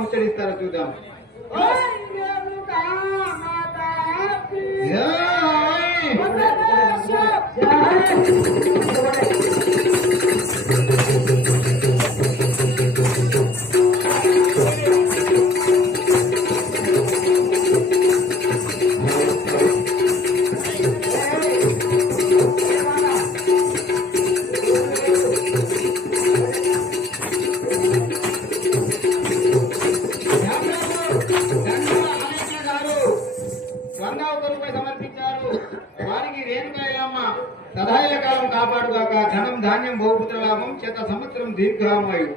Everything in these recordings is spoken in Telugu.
ముచ్చడిస్తారో చూద్దాం. సదాయిల కాలం కాపాడుగాక ధనం ధాన్యం బహుపుత్ర లాభం శత సంవత్సరం దీర్ఘామాయు.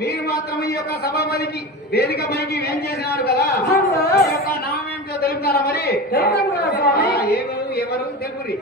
మీరు మాత్రం ఈ యొక్క సభాపతికి వేదిక పైకి ఏం చేసినారు కదా, ఈ యొక్క నామం ఏమిటో తెలుపుతారా? మరి ఎవరు తెలుపురి.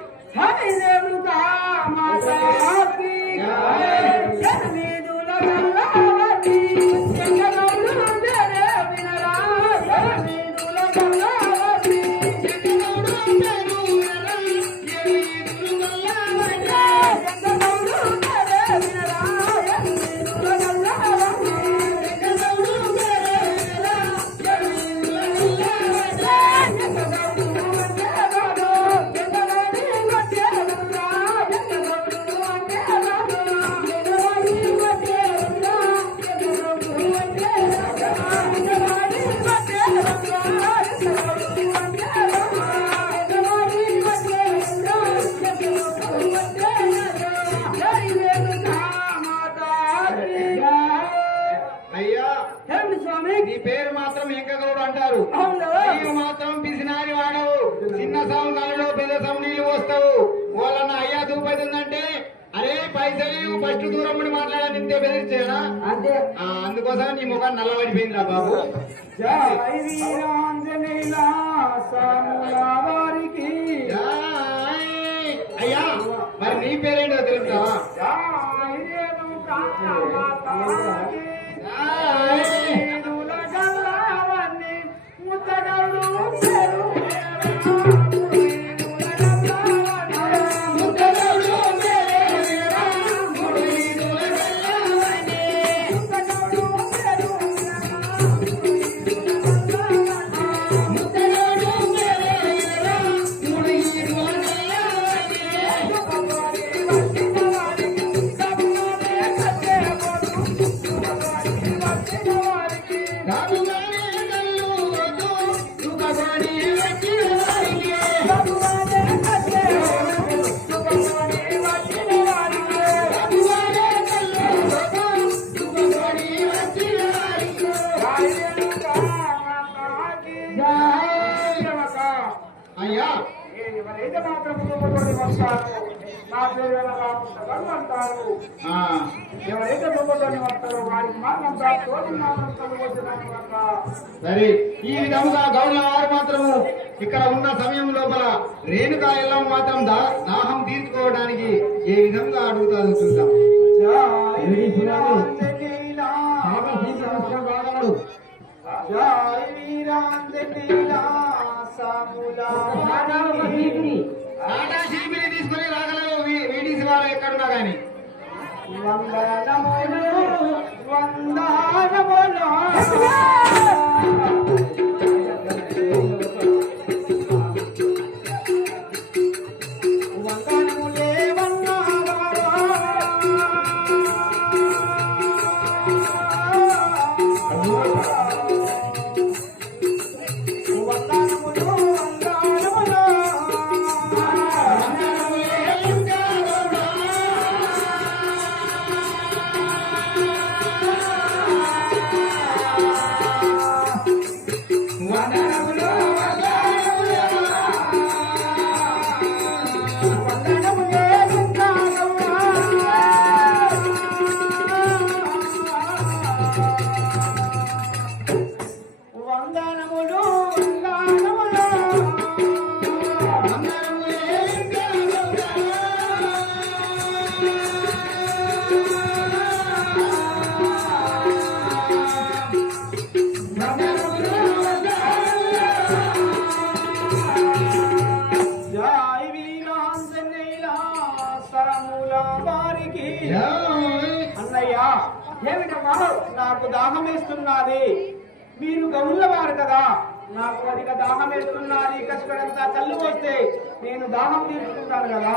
నీ పేరు మాత్రం ఎంకగౌడు అంటారు. నీవు మాత్రం పిసినారి వాడవు. చిన్న సంవత్సరంలో పెద్ద నీళ్ళు వస్తావు. వాళ్ళన్న అయ్యా దూపైతుందంటే అరే పైసలు ఫస్ట్ దూరం పడి మాట్లాడాలి ఇంతే బెదిరించేనా? అందుకోసం నీ ముఖం నల్లబడిపోయిందిరా బాబు. అయ్యా మరి నీ పేరేంటో తెలుపుతావా? అయ్యా ఎవరైతే మాత్రం వస్తారు నా పేరు అంటారు. ఎవరైతే బొమ్మతోని వస్తారో వారికి మాత్రం సరే ఈ విధంగా గౌడ్ల వారు మాత్రము ఇక్కడ ఉన్న సమయం లోపల రేణుకా ఎల్లమ్మ మాత్రం దాహం తీర్చుకోవడానికి ఏ విధంగా అడుగుతారో చూద్దాం. టాటా శిల్పిని తీసుకుని రాగలరు వీడీసీ వారు ఎక్కడున్నా కానీ. అన్నయ్యా ఏమిటమ్మా నాకు దాహం వేస్తున్నది. మీరు గౌళ్ళ వారు కదా, నాకు అధిక దాహం వేస్తున్నది. కష్టపడంతా కళ్ళు వస్తే నేను దాహం తీసుకుంటాను కదా.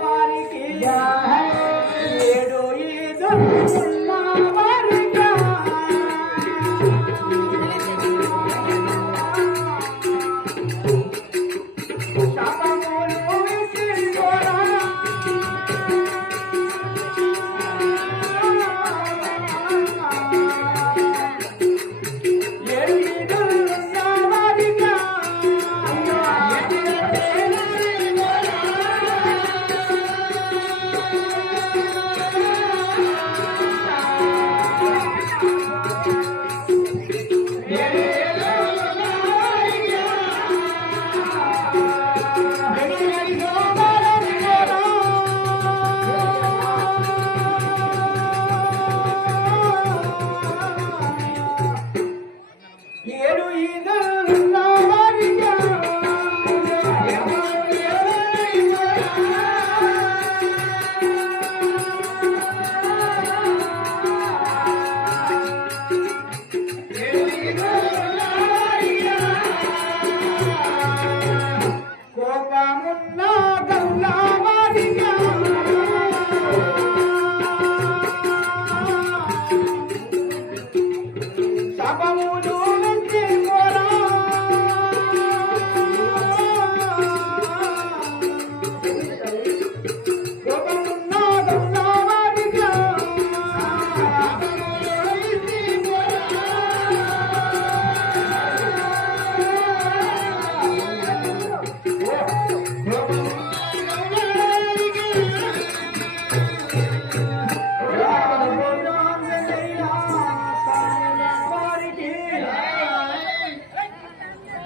వారికి ఏడు ఈదు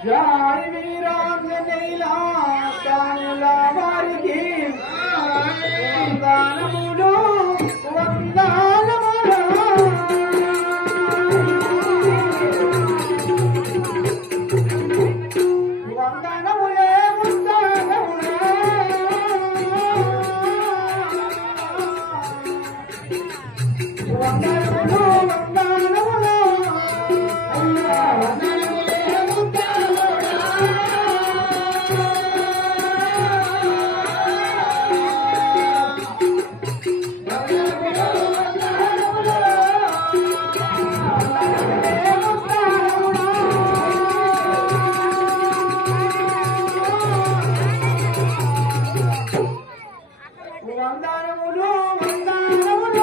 జై వీరాంజనేయుల స్వాముల వారికి వందనములు వందనములు. వందనములే వందనములు. వందనములు వందనములు. వందనములు వందనములు.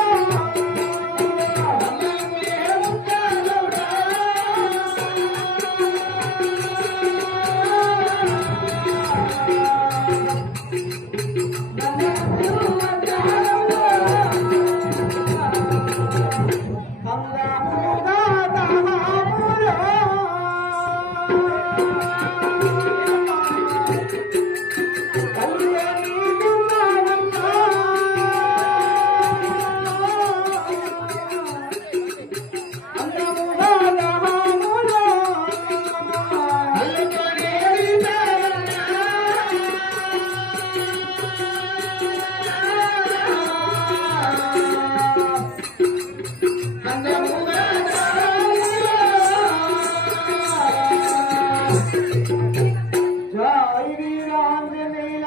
జై వీరాంజనేయుల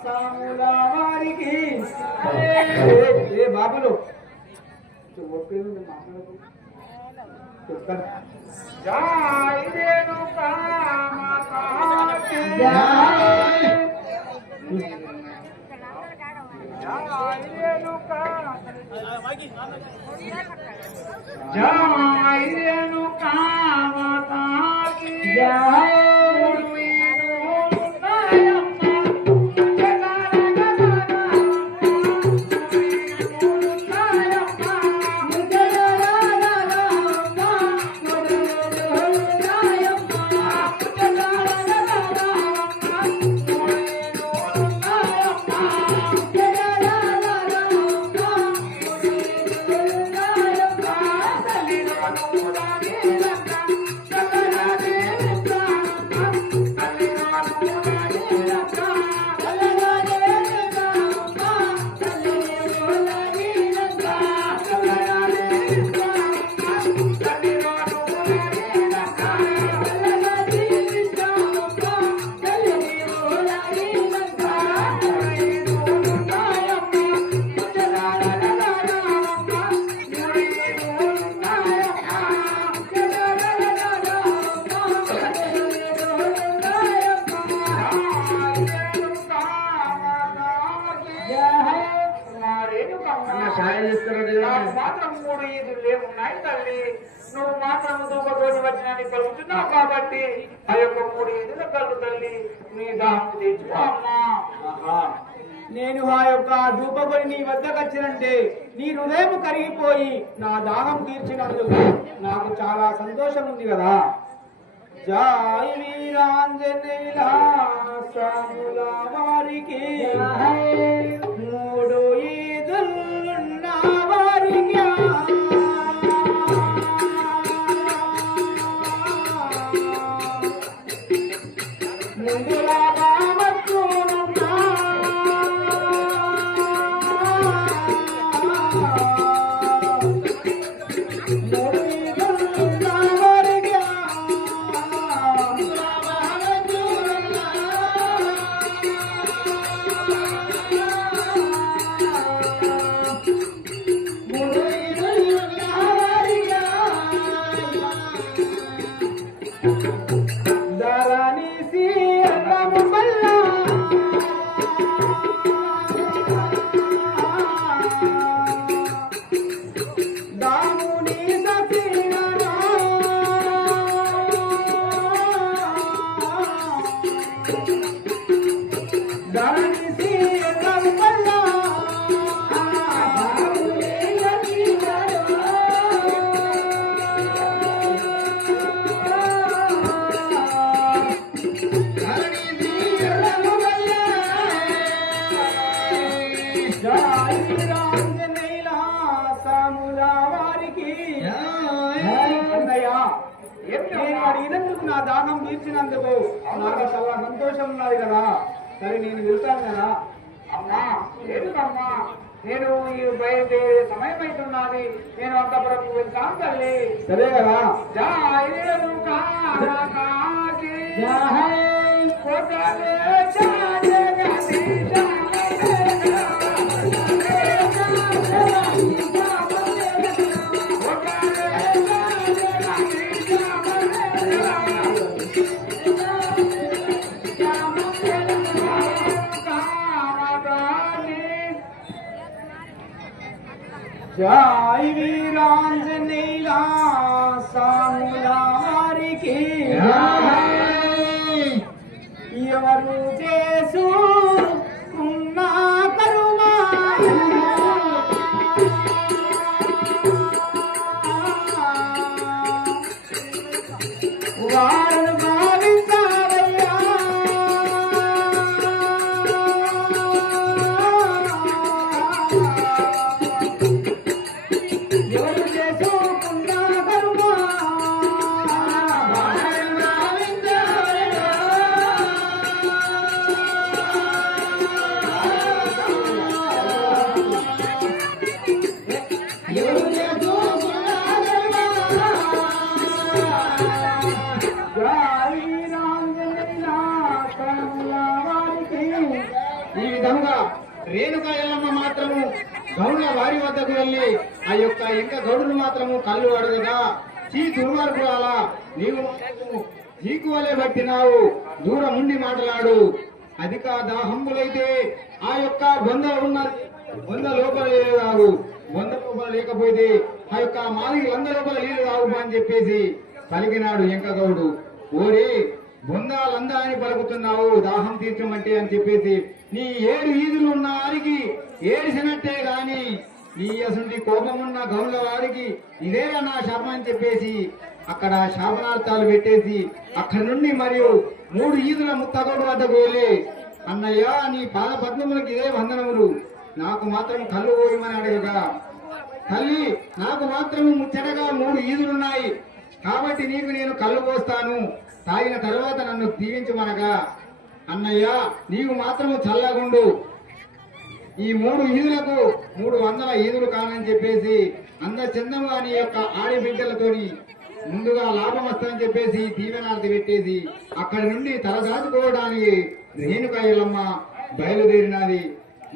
స్వాముల వారికి. ఏ బాబులు చెప్తాను. జై రేణుకా మాతాకి జై. జై రేణుకా. జై రేణుకా మాతాకి జై. మాత్రం 3 ఈదులు లేవున్నాయి తల్లి. నువ్వు మాత్రం దూపతోటి వచ్చినని పలుకుతున్నావు కాబట్టి ఆ యొక్క 3 ఈదుల కళ్ళు తల్లి నీ దాహం తెచ్చుకో అమ్మా. నేను ఆ యొక్క ధూపకొని నీ వద్దకు వచ్చినంటే నీ హృదయం కరిగిపోయి నా దాహం తీర్చినందుకు నాకు చాలా సంతోషం ఉంది కదా. జై వీరాంజనేయుల స్వాముల వారికి 3 ఈదులున్న వారికి ముందులాగా వచ్చునున్నా ధరణిసి రమ్మన్నా అడిగినందుకు నా దాహం తీర్చినందుకు నాకు చాలా సంతోషం ఉన్నది కదా. సరే నేను వెళ్తాను కదా. అమ్మా ఎందుకమ్మా నేను ఈ బయలుదేరే సమయం అవుతున్నది. నేను అంతవరకు వెళ్తాను తల్లి. సరే కదా. జై వీరాంజనేయ సాముల వారికి ఎవరు చేసుకున్న కరుణా వారు భావించారయ్యా. ఎవరు చేసుకున్న కరుణా ఈ విధంగా రేణుకా ఎల్లమ్మ మాత్రము గౌడ్ల వారి వద్దకు వెళ్లి ఆ యొక్క ఇంకా గౌడులు మాత్రము కళ్ళు అడుగుగా చీ దుర్మార్గురాలా నీవు చీకు వలె పట్టినావు, దూరం ఉండి మాట్లాడు. అధిక దాహంబులైతే ఆ యొక్క బొంద లోపల నీళ్ళు కావు, బొంద లోపల లేకపోతే ఆ యొక్క మాదిరి 100 లోపల నీళ్లు కావు అని చెప్పేసి పలికినాడు ఎంకగౌడు. ఓరి బొందాలందా అని పలుకుతున్నావు దాహం తీర్చమంటే అని చెప్పేసి నీ 7 ఈదులు ఉన్న వారికి ఏడిసినట్టే గాని నీ అసలు కోపమున్న గౌన్ల వారికి ఇదేనా నా శాపం అని చెప్పేసి అక్కడ శాపనార్థాలు పెట్టేసి అక్కడి నుండి మరియు 3 ఈదుల ముత్తగౌడు వద్దకు వెళ్ళి అన్నయ్య నీ పాద పద్మములకు ఇదే వందనములు, నాకు మాత్రం కళ్ళు పోయమని అడగగా తల్లి నాకు మాత్రం ముచ్చటగా 3 ఈదులున్నాయి కాబట్టి నీకు నేను కళ్ళు పోస్తాను, తాగిన తర్వాత నన్ను దీవించమనగా అన్నయ్య నీవు మాత్రము చల్లగుండు, ఈ 3 ఈదులకు 300 ఈదులు కానని చెప్పేసి అందచందంగా నీ యొక్క ఆడబిడ్డలతోని ముందుగా లాభం వస్తుందని చెప్పేసి దీవెనార్థి పెట్టేసి అక్కడి నుండి తలదాచుకోవడానికి రేణుకా ఎల్లమ్మ బయలుదేరినది.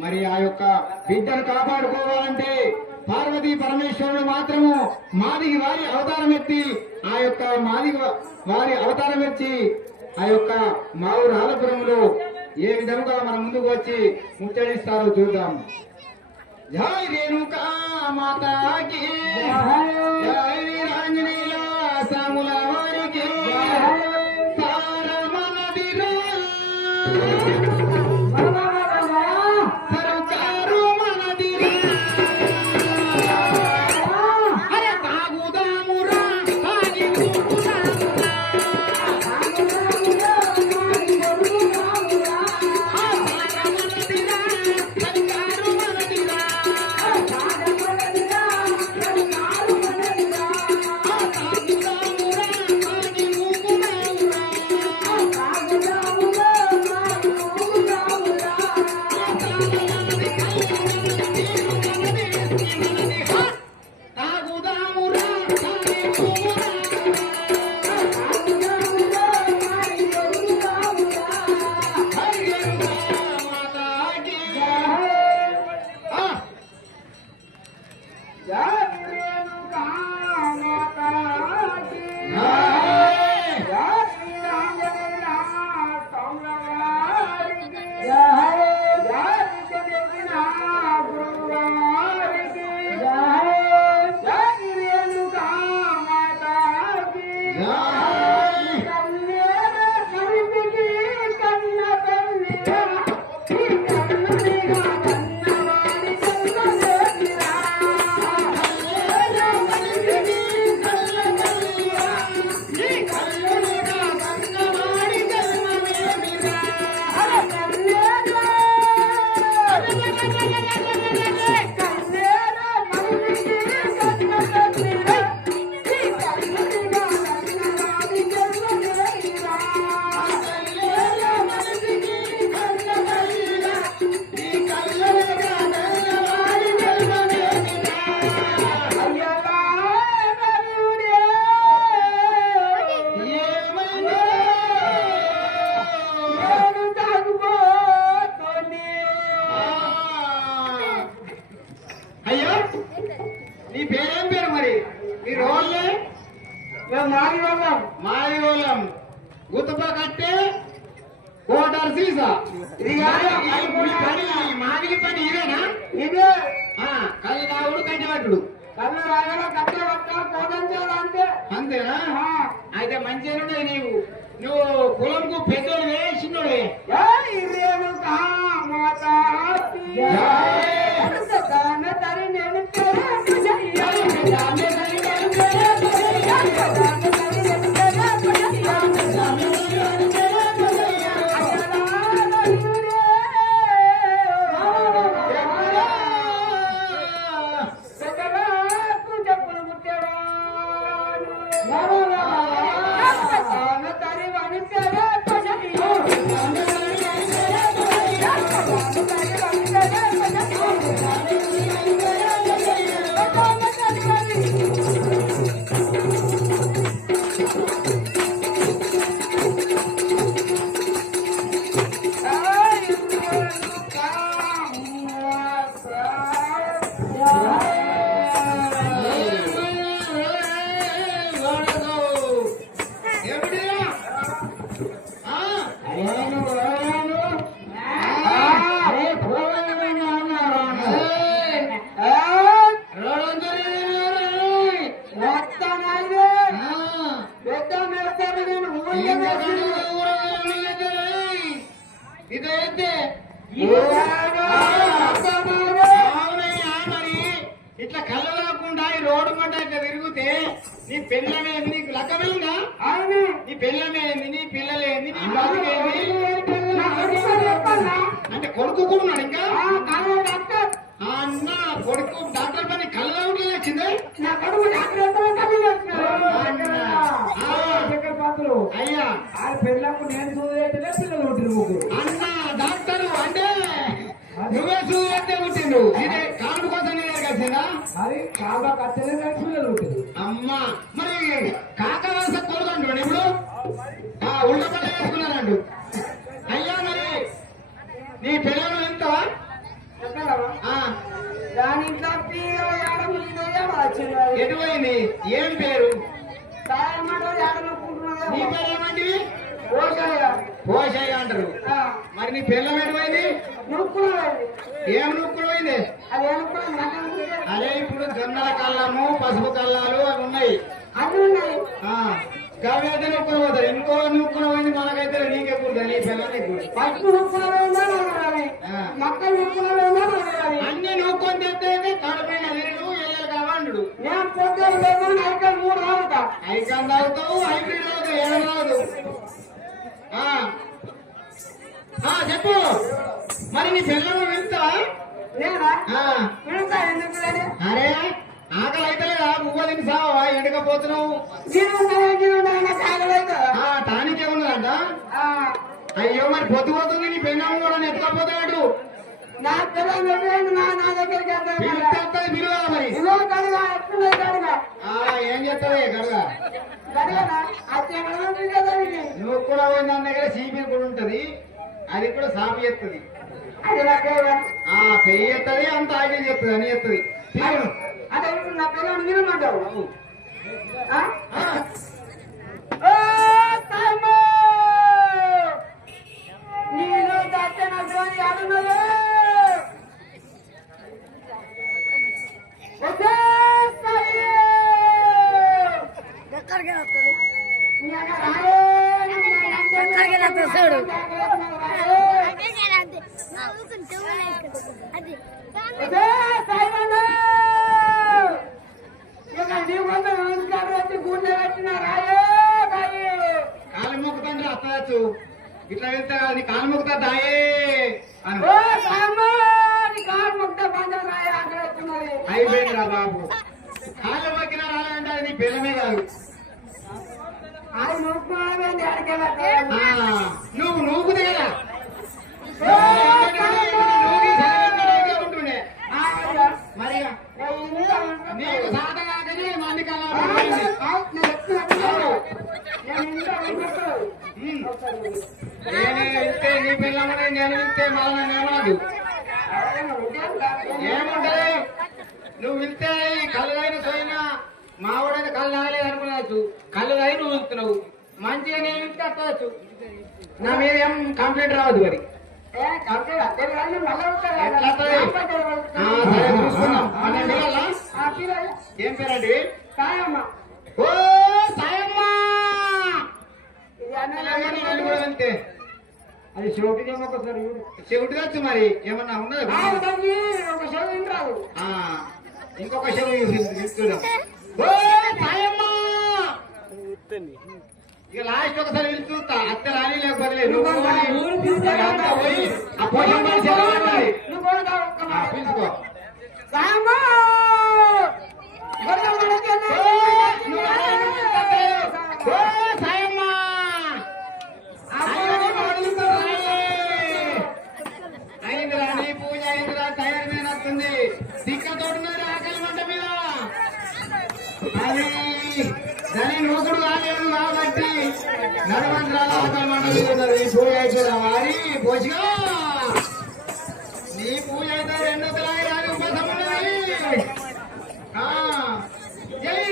మరి ఆ యొక్క బిడ్డను కాపాడుకోవాలంటే పార్వతీ పరమేశ్వరుడు మాత్రము మాదిగి వారి అవతారం ఎత్తి ఆ యొక్క మాదిగి వారి అవతారం ఎత్తి ఆ యొక్క మావు రాలపురంలో ఏ విధంగా మన ముందుకు వచ్చి ముచ్చటిస్తారో చూద్దాం. జై రేణుకా మాతాకి జై వీరాంజనేయ సాముల వారికి సారమనదిరా సరుకారు మనదిరా అరే తాగుదామురా తాగి ఇది కాదు, మాదిరి పని ఇదేనా? ఇదే కళ్ళు తాగుడు కంచెపట్టుడు కళ్ళు రాగల కట్టే పట్టాలి పోతం చేయాలంటే అంతేనా? అయితే మంచిగా ఉన్నది. నువ్వు కులంకు పెద్దోడువే చిన్నోడువే? ఇదేను మాతా తరి నేను ఇదైతే మరి ఇట్లా కళ్ళ రాకుండా ఈ రోడ్డు పంట ఇట్లా తిరిగితే నీ పిల్లమేంది, నీకు లక్కమైందా? నీ పిల్లమేంది, నీ పిల్లలేంది, నీ బతుకేంది? అంటే కొడుకు కూడా ఉన్నాడు ఇంకా? అన్న కొడుకు డాక్టర్ పని కళ్ళ రావట్లేదు వచ్చింది. అయ్యా పిల్లలకు నేను చూడేటలే పిల్లలు ఉంటుంది ముగ్గురు అన్న డాక్టరు అంటే నువ్వే చూస్తే పుట్టిండు. ఇదే కాడు కోసం నేను కలిసిందా? మరి చాలా కట్టలే పిల్లలు ఉంటుంది. అమ్మా మరి కాక వలస కోరుకుంటాడు ఇప్పుడు ఉళ్ళపల్ల వేసుకున్నానండు. అయ్యా మరి నీ పిల్లలు ఎంతవా? దాని ఎటు పోయింది? ఏం పేరు? నీ ఏడు పేరు ఏమండి? పోషయ్య అంటారు. మరి నీ పిల్లం ఎటు పోయింది? ఏం నూక్కులు పోయింది? అదే ఇప్పుడు జొన్నల కళ్ళము, పసుపు కళ్ళాలు అవి ఉన్నాయి. గవి అయితే నూక్కులు పోతాయి. ఇంకో నూక్కులు పోయింది మనకైతే నీకే కూడదు. నీ పిల్లలే అన్ని నూక్కొని తెస్తే కడుపైన నీళ్ళు ఎల్లలు కావాడు. ఐకాన్ తాగుతావు, హైబ్రిడ్ తాగుతావు, ఏడ తాగుతావు. చెప్పు మరి నీ పిల్లలు వెళ్తావా? అరే ఆకలి అయితే లేదా? నువ్వు తిని సావా? ఎండకపోతున్నావు. టానికే ఉన్నదంట. అయ్యో మరి పొద్దు పోతుంది. నీ పెళ్ళాము కూడా ఎత్తుకపోతాడు. నా పిల్లలు నా దగ్గరికి పిలువా మరి ఏం చేస్తావే గడగా? నువ్వు కూడా పోయిన దాని దగ్గర సీపీఎల్ కూడా ఉంటది. అది కూడా సాపి చేస్తుంది. పెయ్యి ఎత్తది, అంత ఆగి చెప్తుంది, అని చెప్తుంది. అదే నా పిల్లలు వినమంటావు. నేను దర్శన అడుగులో చూడు కాలు మొక్కుతాండ్రా అత్తచ్చు. ఇట్లా వెళ్తే కాదు, నీ కాలు మొక్కుతా దాయే అయిపోయిందిరా బాబు. కాళ్ళు మొక్కినా రాలంటే అది నీ పిల్లమే కాదు. నువ్వు నూకుతే కదా ఉంటుండే. మరి నీకు సాధ కాకనే మంది కల్లా ఇస్తే నీ పిల్లమని నేను ఇస్తే మళ్ళీ ఏమనదు. ఏముంటది? నువ్వు వెళ్తే కళ్ళు అయిన సోయినా మావాడైతే కళ్ళు తాగలేదు అనుకున్నావచ్చు. కళ్ళు తాగి నువ్వు వెళ్తున్నావు. మంచిగా నేను వెళ్తే అట్టవచ్చు. నా మీద ఏం కంప్లైంట్ రావద్దు. మరి ఎట్లా వస్తది? సరే చూసుకుందాం. మనం దిగాలా? ఏం పేరండి? ఓ సాయమ్మ అంతే అది షోకి ఒకసారి చెవిటి వచ్చు మరి ఏమన్నా ఉన్నదా ఒక షో రాదు. ఇంకొక చెవి చూద్దాం. ఓ సాయమ్మ ఇక లాస్ట్ ఒకసారి పిలిచి చూస్తా. అత్త రాని లేకపోతే లేదు. అంతా పోయి ఆ పోషణ పిలుచుకో. ఓ సాయమ్మ అయిందిరా నీ పూజ అయిందిరా తయారైనట్టుంది. దిక్కతోడున్నది ఆకలి మంట మీద. అది దాని నూకుడు కాలేదు కాబట్టి నడవంతరాల ఆకలి మంట మీద ఉన్నది. పూజ అయిపోయినా వారి పోషగా నీ పూజ అయితే రెండో తలాగి రాని ఉపసం ఉన్నది. జై